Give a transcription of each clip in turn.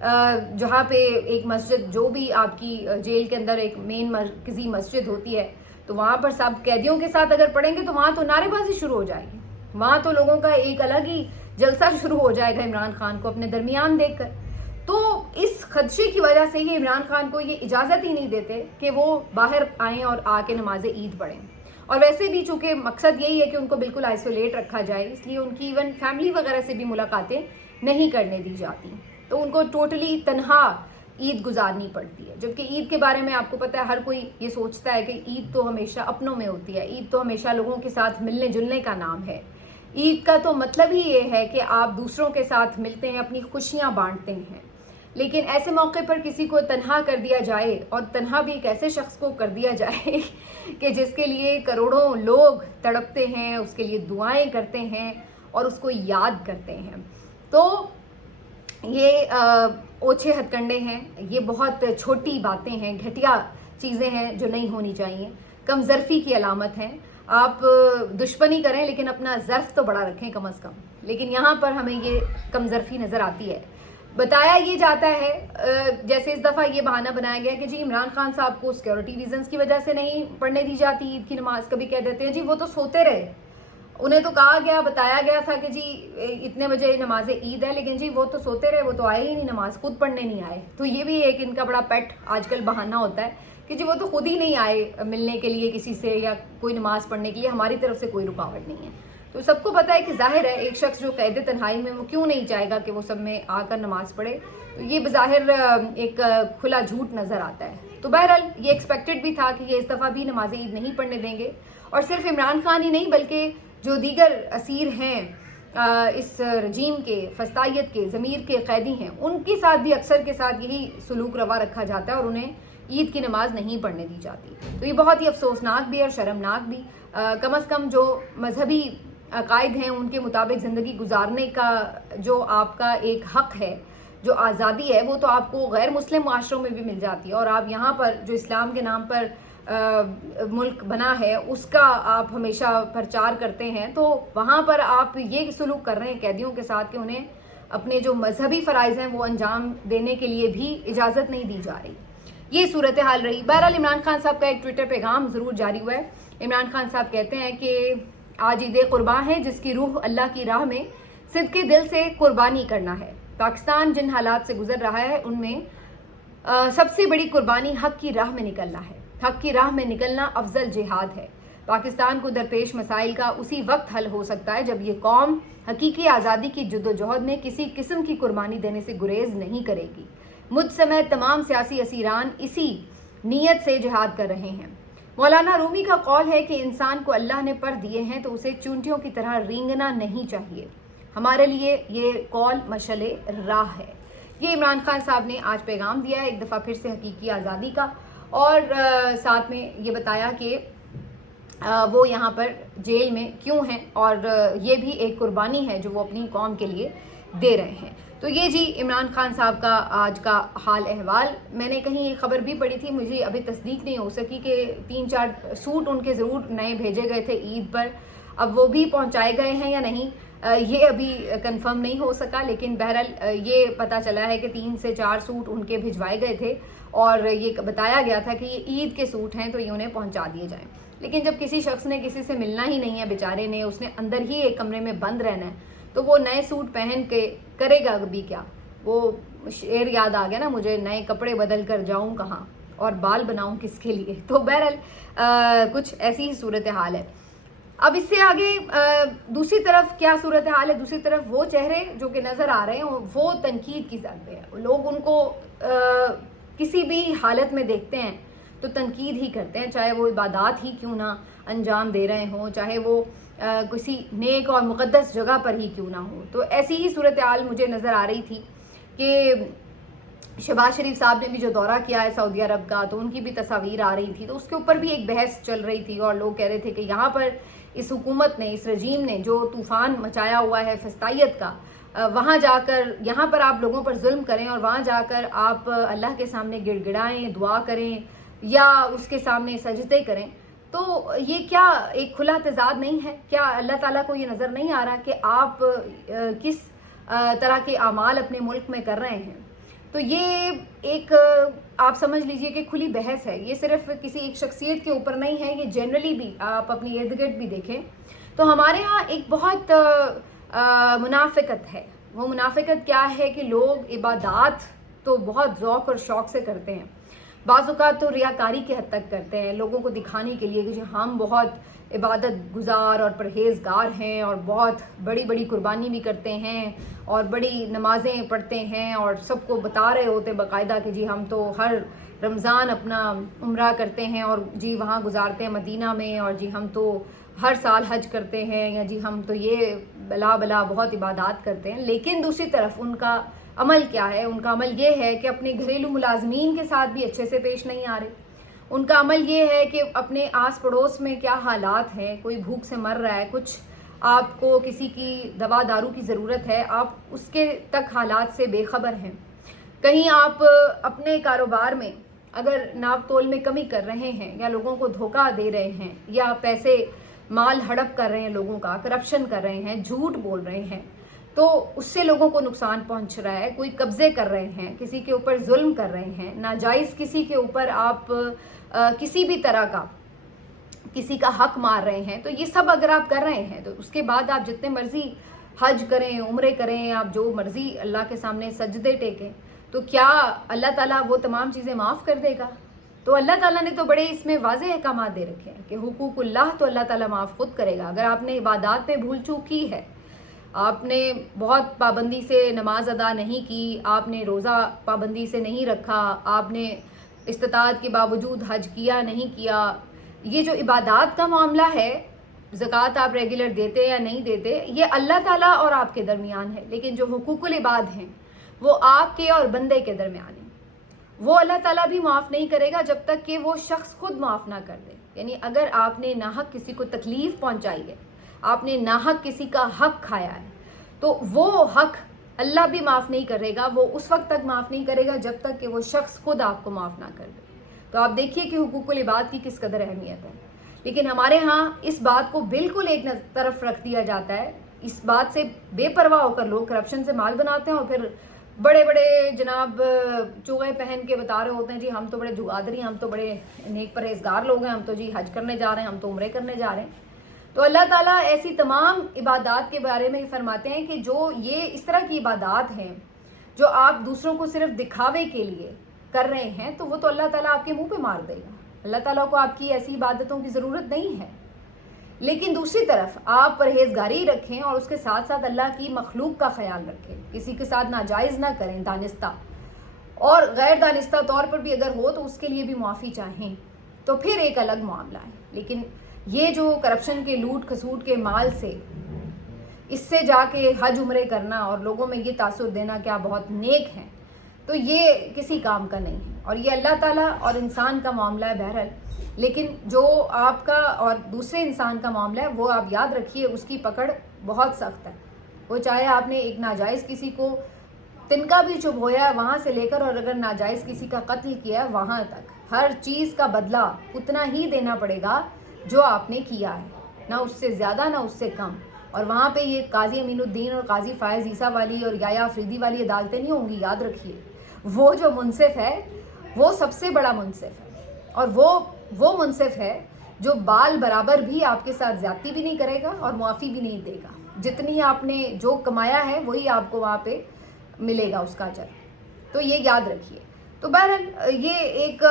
جہاں پہ ایک مسجد جو بھی آپ کی جیل کے اندر ایک مین مرکزی مسجد ہوتی ہے تو وہاں پر سب قیدیوں کے ساتھ اگر پڑھیں گے تو وہاں تو نعرے بازی شروع ہو جائے گی, وہاں تو لوگوں کا ایک الگ ہی جلسہ شروع ہو جائے گا عمران خان کو اپنے درمیان دیکھ کر. تو اس خدشے کی وجہ سے یہ عمران خان کو یہ اجازت ہی نہیں دیتے کہ وہ باہر آئیں اور آ کے نماز عید پڑھیں. اور ویسے بھی چونکہ مقصد یہی ہے کہ ان کو بالکل آئسولیٹ رکھا جائے, اس لیے ان کی ایون فیملی وغیرہ سے بھی ملاقاتیں نہیں کرنے دی جاتی, تو ان کو ٹوٹلی تنہا عید گزارنی پڑتی ہے. جبکہ عید کے بارے میں آپ کو پتہ ہے ہر کوئی یہ سوچتا ہے کہ عید تو ہمیشہ اپنوں میں ہوتی ہے, عید تو ہمیشہ لوگوں کے ساتھ ملنے جلنے کا نام ہے. عید کا تو مطلب ہی یہ ہے کہ آپ دوسروں کے ساتھ ملتے ہیں, اپنی خوشیاں بانٹتے ہیں. لیکن ایسے موقع پر کسی کو تنہا کر دیا جائے, اور تنہا بھی ایک ایسے شخص کو کر دیا جائے کہ جس کے لیے کروڑوں لوگ تڑپتے ہیں, اس کے لیے دعائیں کرتے ہیں اور اس کو یاد کرتے ہیں, تو یہ اوچھے ہتھ کنڈے ہیں, یہ بہت چھوٹی باتیں ہیں, گھٹیا چیزیں ہیں جو نہیں ہونی چاہیے, کم ظرفی کی علامت ہیں. آپ دشمنی کریں لیکن اپنا ظرف تو بڑا رکھیں کم از کم. لیکن یہاں پر ہمیں یہ کم ظرفی نظر آتی ہے. بتایا یہ جاتا ہے جیسے اس دفعہ یہ بہانہ بنایا گیا کہ جی عمران خان صاحب کو سیکورٹی ریزنز کی وجہ سے نہیں پڑھنے دی جاتی عید کی نماز. کبھی کہہ دیتے ہیں جی وہ تو سوتے رہے, انہیں تو کہا گیا بتایا گیا تھا کہ جی اتنے بجے نماز عید ہے, لیکن جی وہ تو سوتے رہے, وہ تو آئے ہی نہیں, نماز خود پڑھنے نہیں آئے. تو یہ بھی ایک ان کا بڑا پیٹ آج کل بہانہ ہوتا ہے کہ جی وہ تو خود ہی نہیں آئے ملنے کے لیے کسی سے یا کوئی نماز پڑھنے کے لیے, ہماری طرف سے کوئی رکاوٹ نہیں ہے. تو سب کو پتہ ہے کہ ظاہر ہے ایک شخص جو قید تنہائی میں وہ کیوں نہیں چاہے گا کہ وہ سب میں آ کر نماز پڑھے, تو یہ بظاہر ایک کھلا جھوٹ نظر آتا ہے. تو بہرحال یہ ایکسپیکٹڈ بھی تھا کہ یہ اس دفعہ بھی نماز عید نہیں پڑھنے دیں گے, اور صرف عمران خان ہی نہیں بلکہ جو دیگر اسیر ہیں اس رجیم کے, فسطائیت کے, ضمیر کے قیدی ہیں, ان کے ساتھ بھی اکثر کے ساتھ یہی سلوک روا رکھا جاتا ہے اور انہیں عید کی نماز نہیں پڑھنے دی جاتی. تو یہ بہت ہی افسوسناک بھی اور شرمناک بھی. کم از کم جو مذہبی عقائد ہیں ان کے مطابق زندگی گزارنے کا جو آپ کا ایک حق ہے, جو آزادی ہے, وہ تو آپ کو غیر مسلم معاشروں میں بھی مل جاتی ہے, اور آپ یہاں پر جو اسلام کے نام پر ملک بنا ہے اس کا آپ ہمیشہ پرچار کرتے ہیں, تو وہاں پر آپ یہ سلوک کر رہے ہیں قیدیوں کے ساتھ کہ انہیں اپنے جو مذہبی فرائض ہیں وہ انجام دینے کے لیے بھی اجازت نہیں دی جا رہی. یہ صورتحال رہی. بہرحال عمران خان صاحب کا ایک ٹویٹر پیغام ضرور جاری ہوا ہے. عمران خان صاحب کہتے ہیں کہ آج عید قرباں ہے جس کی روح اللہ کی راہ میں صدقے دل سے قربانی کرنا ہے. پاکستان جن حالات سے گزر رہا ہے ان میں سب سے بڑی قربانی حق کی راہ میں نکلنا ہے. حق کی راہ میں نکلنا افضل جہاد ہے. پاکستان کو درپیش مسائل کا اسی وقت حل ہو سکتا ہے جب یہ قوم حقیقی آزادی کی جدوجہد میں کسی قسم کی قربانی دینے سے گریز نہیں کرے گی. مجھ سمیت تمام سیاسی اسیران اسی نیت سے جہاد کر رہے ہیں. مولانا رومی کا قول ہے کہ انسان کو اللہ نے پر دیے ہیں تو اسے چونٹیوں کی طرح رینگنا نہیں چاہیے. ہمارے لیے یہ قول مشعل راہ ہے. یہ عمران خان صاحب نے آج پیغام دیا ہے ایک دفعہ پھر سے حقیقی آزادی کا, اور ساتھ میں یہ بتایا کہ وہ یہاں پر جیل میں کیوں ہیں, اور یہ بھی ایک قربانی ہے جو وہ اپنی قوم کے لیے دے رہے ہیں. تو یہ جی عمران خان صاحب کا آج کا حال احوال. میں نے کہیں یہ خبر بھی پڑھی تھی, مجھے ابھی تصدیق نہیں ہو سکی کہ 3-4 سوٹ ان کے ضرور نئے بھیجے گئے تھے عید پر, اب وہ بھی پہنچائے گئے ہیں یا نہیں یہ ابھی کنفرم نہیں ہو سکا. لیکن بہرحال یہ پتہ چلا ہے کہ 3 سے 4 سوٹ ان کے بھجوائے گئے تھے, اور یہ بتایا گیا تھا کہ یہ عید کے سوٹ ہیں تو یہ انہیں پہنچا دیے جائیں. لیکن جب کسی شخص نے کسی سے ملنا ہی نہیں ہے بیچارے نے, اس نے اندر ہی ایک کمرے میں بند رہنا ہے, تو وہ نئے سوٹ پہن کے کرے گا بھی کیا. وہ شعر یاد آ گیا نا مجھے, نئے کپڑے بدل کر جاؤں کہاں اور بال بناؤں کس کے لیے. تو بہرحال کچھ ایسی ہی صورتحال ہے. اب اس سے آگے دوسری طرف کیا صورتحال ہے, دوسری طرف وہ چہرے جو کہ نظر آ رہے ہیں وہ تنقید کی ضرب ہے. لوگ ان کو کسی بھی حالت میں دیکھتے ہیں تو تنقید ہی کرتے ہیں, چاہے وہ عبادات ہی کیوں نہ انجام دے رہے ہوں, چاہے وہ کسی نیک اور مقدس جگہ پر ہی کیوں نہ ہو. تو ایسی ہی صورتحال مجھے نظر آ رہی تھی کہ شہباز شریف صاحب نے بھی جو دورہ کیا ہے سعودی عرب کا, تو ان کی بھی تصاویر آ رہی تھی, تو اس کے اوپر بھی ایک بحث چل رہی تھی, اور لوگ کہہ رہے تھے کہ یہاں پر اس حکومت نے, اس رجیم نے جو طوفان مچایا ہوا ہے فسطائیت کا, وہاں جا کر یہاں پر آپ لوگوں پر ظلم کریں اور وہاں جا کر آپ اللہ کے سامنے گڑ گڑائیں, دعا کریں یا اس کے سامنے سجدے کریں, تو یہ کیا ایک کھلا تضاد نہیں ہے؟ کیا اللہ تعالیٰ کو یہ نظر نہیں آ رہا کہ آپ کس طرح کے اعمال اپنے ملک میں کر رہے ہیں؟ تو یہ ایک آپ سمجھ لیجئے کہ کھلی بحث ہے، یہ صرف کسی ایک شخصیت کے اوپر نہیں ہے، یہ جنرلی بھی آپ اپنی ارد گرد بھی دیکھیں تو ہمارے ہاں ایک بہت منافقت ہے۔ وہ منافقت کیا ہے کہ لوگ عبادات تو بہت ذوق اور شوق سے کرتے ہیں، بعض اوقات تو ریاکاری کی حد تک کرتے ہیں، لوگوں کو دکھانے کے لیے کہ جی ہم بہت عبادت گزار اور پرہیزگار ہیں اور بہت بڑی بڑی قربانی بھی کرتے ہیں اور بڑی نمازیں پڑھتے ہیں، اور سب کو بتا رہے ہوتے باقاعدہ کہ جی ہم تو ہر رمضان اپنا عمرہ کرتے ہیں اور جی وہاں گزارتے ہیں مدینہ میں، اور جی ہم تو ہر سال حج کرتے ہیں، یا جی ہم تو یہ بلا بلا بہت عبادات کرتے ہیں۔ لیکن دوسری طرف ان کا عمل کیا ہے؟ ان کا عمل یہ ہے کہ اپنے گھریلو ملازمین کے ساتھ بھی اچھے سے پیش نہیں آ رہے۔ ان کا عمل یہ ہے کہ اپنے آس پڑوس میں کیا حالات ہیں، کوئی بھوک سے مر رہا ہے، کچھ آپ کو کسی کی دوا دارو کی ضرورت ہے، آپ اس کے تک حالات سے بے خبر ہیں۔ کہیں آپ اپنے کاروبار میں اگر ناپ تول میں کمی کر رہے ہیں، یا لوگوں کو دھوکہ دے رہے ہیں، یا پیسے مال ہڑپ کر رہے ہیں، لوگوں کا کرپشن کر رہے ہیں، جھوٹ بول رہے ہیں، تو اس سے لوگوں کو نقصان پہنچ رہا ہے، کوئی قبضے کر رہے ہیں، کسی کے اوپر ظلم کر رہے ہیں، ناجائز کسی کے اوپر آپ کسی بھی طرح کا کسی کا حق مار رہے ہیں، تو یہ سب اگر آپ کر رہے ہیں تو اس کے بعد آپ جتنے مرضی حج کریں، عمرے کریں، آپ جو مرضی اللہ کے سامنے سجدے ٹیکیں، تو کیا اللہ تعالیٰ وہ تمام چیزیں معاف کر دے گا؟ تو اللہ تعالیٰ نے تو بڑے اس میں واضح احکامات دے رکھے ہیں کہ حقوق اللہ تو اللہ تعالیٰ معاف خود کرے گا۔ اگر آپ نے عبادات میں بھول چوک کی ہے، آپ نے بہت پابندی سے نماز ادا نہیں کی، آپ نے روزہ پابندی سے نہیں رکھا، آپ نے استطاعت کے باوجود حج کیا نہیں کیا، یہ جو عبادات کا معاملہ ہے، زکوٰۃ آپ ریگولر دیتے یا نہیں دیتے، یہ اللہ تعالیٰ اور آپ کے درمیان ہے، لیکن جو حقوق العباد ہیں وہ آپ کے اور بندے کے درمیان ہیں، وہ اللہ تعالیٰ بھی معاف نہیں کرے گا جب تک کہ وہ شخص خود معاف نہ کر دے۔ یعنی اگر آپ نے ناحق کسی کو تکلیف پہنچائی ہے، آپ نے ناحق کسی کا حق کھایا ہے، تو وہ حق اللہ بھی معاف نہیں کرے گا، وہ اس وقت تک معاف نہیں کرے گا جب تک کہ وہ شخص خود آپ کو معاف نہ کر دے۔ تو آپ دیکھیے کہ حقوق العباد کی کس قدر اہمیت ہے، لیکن ہمارے ہاں اس بات کو بالکل ایک طرف رکھ دیا جاتا ہے، اس بات سے بے پرواہ ہو کر لوگ کرپشن سے مال بناتے ہیں اور پھر بڑے بڑے جناب چوغے پہن کے بتا رہے ہوتے ہیں جی ہم تو بڑے جگادری، ہم تو بڑے نیک پرہیزگار لوگ ہیں، ہم تو جی حج کرنے جا رہے ہیں، ہم تو عمرے کرنے جا رہے ہیں۔ تو اللہ تعالیٰ ایسی تمام عبادات کے بارے میں فرماتے ہیں کہ جو یہ اس طرح کی عبادات ہیں جو آپ دوسروں کو صرف دکھاوے کے لیے کر رہے ہیں، تو وہ تو اللہ تعالیٰ آپ کے منہ پہ مار دے گا۔ اللہ تعالیٰ کو آپ کی ایسی عبادتوں کی ضرورت نہیں ہے۔ لیکن دوسری طرف آپ پرہیزگاری رکھیں اور اس کے ساتھ ساتھ اللہ کی مخلوق کا خیال رکھیں، کسی کے ساتھ ناجائز نہ کریں، دانستہ اور غیر دانستہ طور پر بھی اگر ہو تو اس کے لیے بھی معافی چاہیں، تو پھر ایک الگ معاملہ ہے۔ لیکن یہ جو کرپشن کے لوٹ کھسوٹ کے مال سے اس سے جا کے حج عمرے کرنا اور لوگوں میں یہ تاثر دینا کہ آپ بہت نیک ہیں، تو یہ کسی کام کا نہیں ہے، اور یہ اللہ تعالیٰ اور انسان کا معاملہ ہے بہرحال۔ لیکن جو آپ کا اور دوسرے انسان کا معاملہ ہے وہ آپ یاد رکھیے، اس کی پکڑ بہت سخت ہے۔ وہ چاہے آپ نے ایک ناجائز کسی کو تنکا بھی چبھویا ہے وہاں سے لے کر، اور اگر ناجائز کسی کا قتل کیا ہے وہاں تک، ہر چیز کا بدلہ اتنا ہی دینا پڑے گا جو آپ نے کیا ہے، نہ اس سے زیادہ نہ اس سے کم۔ اور وہاں پہ یہ قاضی امین الدین اور قاضی فائز عیسیٰ والی اور یایا افریدی والی عدالتیں نہیں ہوں گی، یاد رکھیے۔ وہ جو منصف ہے وہ سب سے بڑا منصف ہے، اور وہ منصف ہے جو بال برابر بھی آپ کے ساتھ زیادتی بھی نہیں کرے گا اور معافی بھی نہیں دے گا۔ جتنی آپ نے جو کمایا ہے وہی آپ کو وہاں پہ ملے گا اس کا اجر، تو یہ یاد رکھیے۔ تو بہرحال یہ ایک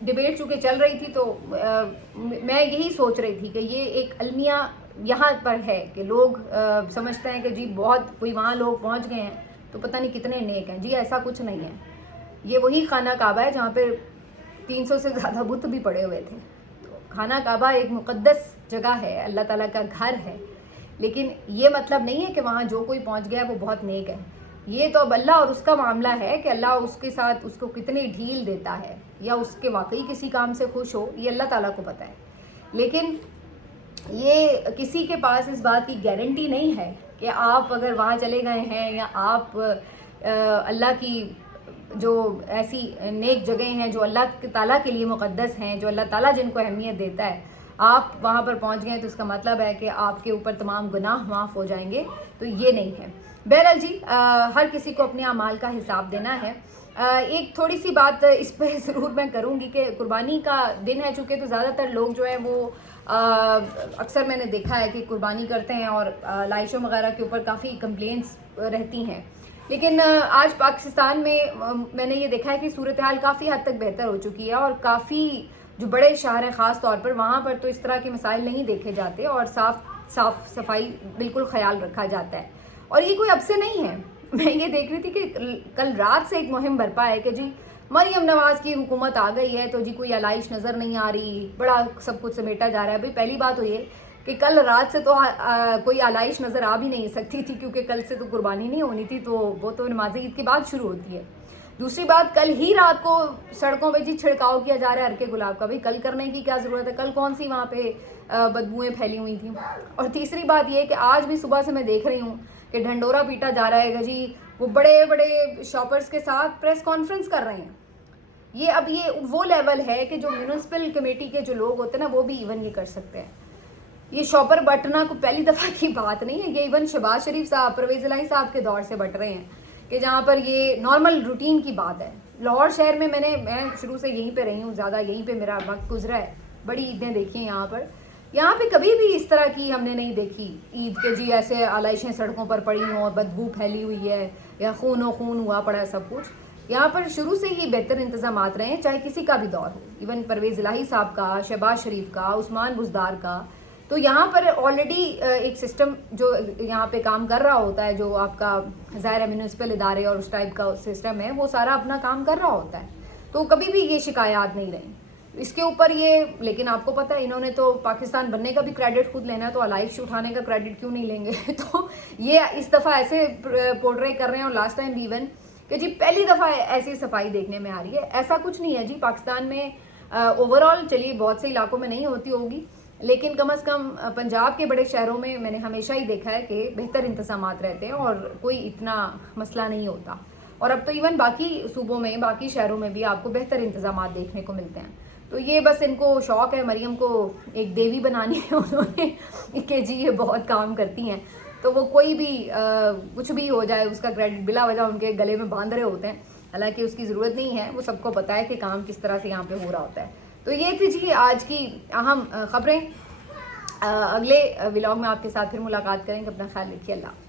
ڈیبیٹ چونکہ چل رہی تھی تو میں یہی سوچ رہی تھی کہ یہ ایک المیہ یہاں پر ہے کہ لوگ سمجھتے ہیں کہ جی بہت کوئی وہاں لوگ پہنچ گئے ہیں تو پتہ نہیں کتنے نیک ہیں۔ جی ایسا کچھ نہیں ہے، یہ وہی خانہ کعبہ ہے جہاں پہ 300 سے زیادہ بت بھی پڑے ہوئے تھے۔ تو خانہ کعبہ ایک مقدس جگہ ہے، اللہ تعالیٰ کا گھر ہے، لیکن یہ مطلب نہیں ہے کہ وہاں جو کوئی پہنچ گیا وہ بہت نیک ہے۔ یہ تو اب اللہ اور اس کا معاملہ ہے کہ اللہ اس کے ساتھ اس کو کتنی ڈھیل دیتا ہے، یا اس کے واقعی کسی کام سے خوش ہو، یہ اللہ تعالیٰ کو پتہ ہے۔ لیکن یہ کسی کے پاس اس بات کی گارنٹی نہیں ہے کہ آپ اگر وہاں چلے گئے ہیں، یا آپ اللہ کی جو ایسی نیک جگہیں ہیں جو اللہ تعالیٰ کے لیے مقدس ہیں، جو اللہ تعالیٰ جن کو اہمیت دیتا ہے، آپ وہاں پر پہنچ گئے تو اس کا مطلب ہے کہ آپ کے اوپر تمام گناہ معاف ہو جائیں گے، تو یہ نہیں ہے۔ بہرحال جی ہر کسی کو اپنے اعمال کا حساب دینا ہے، ایک تھوڑی سی بات اس پہ ضرور میں کروں گی کہ قربانی کا دن ہے چونکہ تو زیادہ تر لوگ جو ہیں وہ اکثر میں نے دیکھا ہے کہ قربانی کرتے ہیں اور لائشوں وغیرہ کے اوپر کافی کمپلینٹس رہتی ہیں. لیکن آج پاکستان میں نے یہ دیکھا ہے کہ صورتحال کافی حد تک بہتر ہو چکی ہے اور کافی جو بڑے شہر ہیں خاص طور پر وہاں پر تو اس طرح کے مسائل نہیں دیکھے جاتے اور صاف صفائی بالکل خیال رکھا جاتا ہے. اور یہ کوئی اب سے نہیں ہے. میں یہ دیکھ رہی تھی کہ کل رات سے ایک مہم برپا ہے کہ جی مریم نواز کی حکومت آ گئی ہے تو جی کوئی علائش نظر نہیں آ رہی, بڑا سب کچھ سمیٹا جا رہا ہے. بھائی پہلی بات تو یہ کہ کل رات سے تو کوئی علائش نظر آ بھی نہیں سکتی تھی کیونکہ کل سے تو قربانی نہیں ہونی تھی, تو وہ تو نماز عید کے بعد شروع ہوتی ہے. دوسری بات, کل ہی رات کو سڑکوں پہ جی چھڑکاؤ کیا جا رہا ہے ہر کے گلاب کا. بھائی کل کرنے کی کیا ضرورت ہے, کل کون سی وہاں پہ بدبوئیں پھیلی ہوئی تھیں. اور تیسری بات یہ کہ آج بھی صبح سے میں دیکھ رہی ہوں کہ ڈھنڈورا پیٹا جا رہا ہے جی وہ بڑے بڑے شاپرز کے ساتھ پریس کانفرنس کر رہے ہیں. یہ وہ لیول ہے کہ جو میونسپل کمیٹی کے جو لوگ ہوتے ہیں نا وہ بھی ایون یہ کر سکتے ہیں. یہ شاپر بٹنا کو پہلی دفعہ کی بات نہیں ہے, یہ ایون شہباز شریف صاحب, پرویز الہی صاحب کے دور سے بٹ رہے ہیں کہ جہاں پر یہ نارمل روٹین کی بات ہے. لاہور شہر میں میں شروع سے یہیں پہ رہی ہوں, زیادہ یہیں پہ میرا وقت گزرا ہے, بڑی عیدیں دیکھی ہیں یہاں پہ کبھی بھی اس طرح کی ہم نے نہیں دیکھی عید کے جی ایسے علائشیں سڑکوں پر پڑی ہوں اور بدبو پھیلی ہوئی ہے یا خون ہوا پڑا ہے سب کچھ. یہاں پر شروع سے ہی بہتر انتظامات رہے ہیں چاہے کسی کا بھی دور ہو, ایون پرویز الہی صاحب کا, شہباز شریف کا, عثمان بزدار کا. تو یہاں پر آلریڈی ایک سسٹم جو یہاں پہ کام کر رہا ہوتا ہے, جو آپ کا ظاہر میونسپل ادارے اور اس ٹائپ کا سسٹم ہے, وہ سارا اپنا کام کر رہا ہوتا ہے. تو کبھی بھی یہ شکایات نہیں رہیں اس کے اوپر یہ. لیکن آپ کو پتہ ہے انہوں نے تو پاکستان بننے کا بھی کریڈٹ خود لینا ہے, تو علائش اٹھانے کا کریڈٹ کیوں نہیں لیں گے. تو یہ اس دفعہ ایسے پورٹرے کر رہے ہیں اور لاسٹ ٹائم بھی ایون کہ جی پہلی دفعہ ایسی صفائی دیکھنے میں آ رہی ہے. ایسا کچھ نہیں ہے جی پاکستان میں اوور آل, چلیے بہت سے علاقوں میں نہیں ہوتی ہوگی لیکن کم از کم پنجاب کے بڑے شہروں میں نے ہمیشہ ہی دیکھا ہے کہ بہتر انتظامات رہتے ہیں اور کوئی اتنا مسئلہ نہیں ہوتا. اور اب تو ایون باقی صوبوں میں, باقی شہروں میں بھی آپ کو بہتر انتظامات دیکھنے کو ملتے ہیں. تو یہ بس ان کو شوق ہے, مریم کو ایک دیوی بنانی ہے انہوں نے کہ جی یہ بہت کام کرتی ہیں, تو وہ کوئی بھی کچھ بھی ہو جائے اس کا کریڈٹ بلا وجہ ان کے گلے میں باندھ رہے ہوتے ہیں. حالانکہ اس کی ضرورت نہیں ہے, وہ سب کو پتہ ہے کہ کام کس طرح سے یہاں پہ ہو رہا ہوتا ہے. تو یہ تھی جی آج کی اہم خبریں. اگلے ولاگ میں آپ کے ساتھ پھر ملاقات کریں گے. اپنا خیال رکھیے. اللہ.